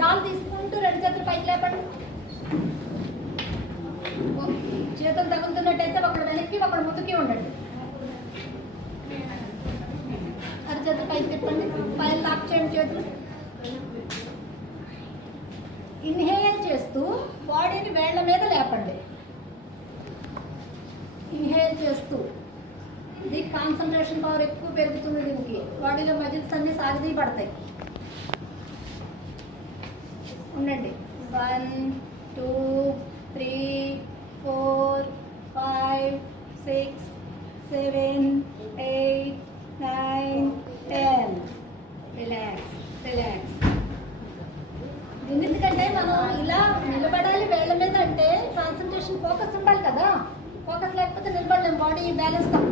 గాలి తీసుకుంటూ రెండు చేతులు పైకి లేపండి. చేతులు తగులుతున్నట్టయితే ఒకడు వెనక్కి ఒకడు ముందుకి ఉండండి. అరచేతులు పైకి తిప్పండి, పైన లాక్ చేయండి చేతులు. ఇన్హేల్ చేస్తూ బాడీని వేళ్ల మీద లేపండి. ఇన్హేల్ చేస్తూ ఇది కాన్సన్ట్రేషన్ పవర్ ఎక్కువ పెరుగుతుంది. దీనికి బాడీలో మజిల్స్ అన్ని సాగదీ పడతాయి. ఉండండి. 1 2 3 4 5 6 7 8 9 10. Relax relax. ఎందుకంటే మనం ఇలా నిలబడాలి వేళ్ల మీద అంటే కాన్సన్ట్రేషన్ ఫోకస్ ఉండాలి కదా. ఫోకస్ లేకపోతే నిలబడలేము, బాడీ బ్యాలెన్స్ తప్ప.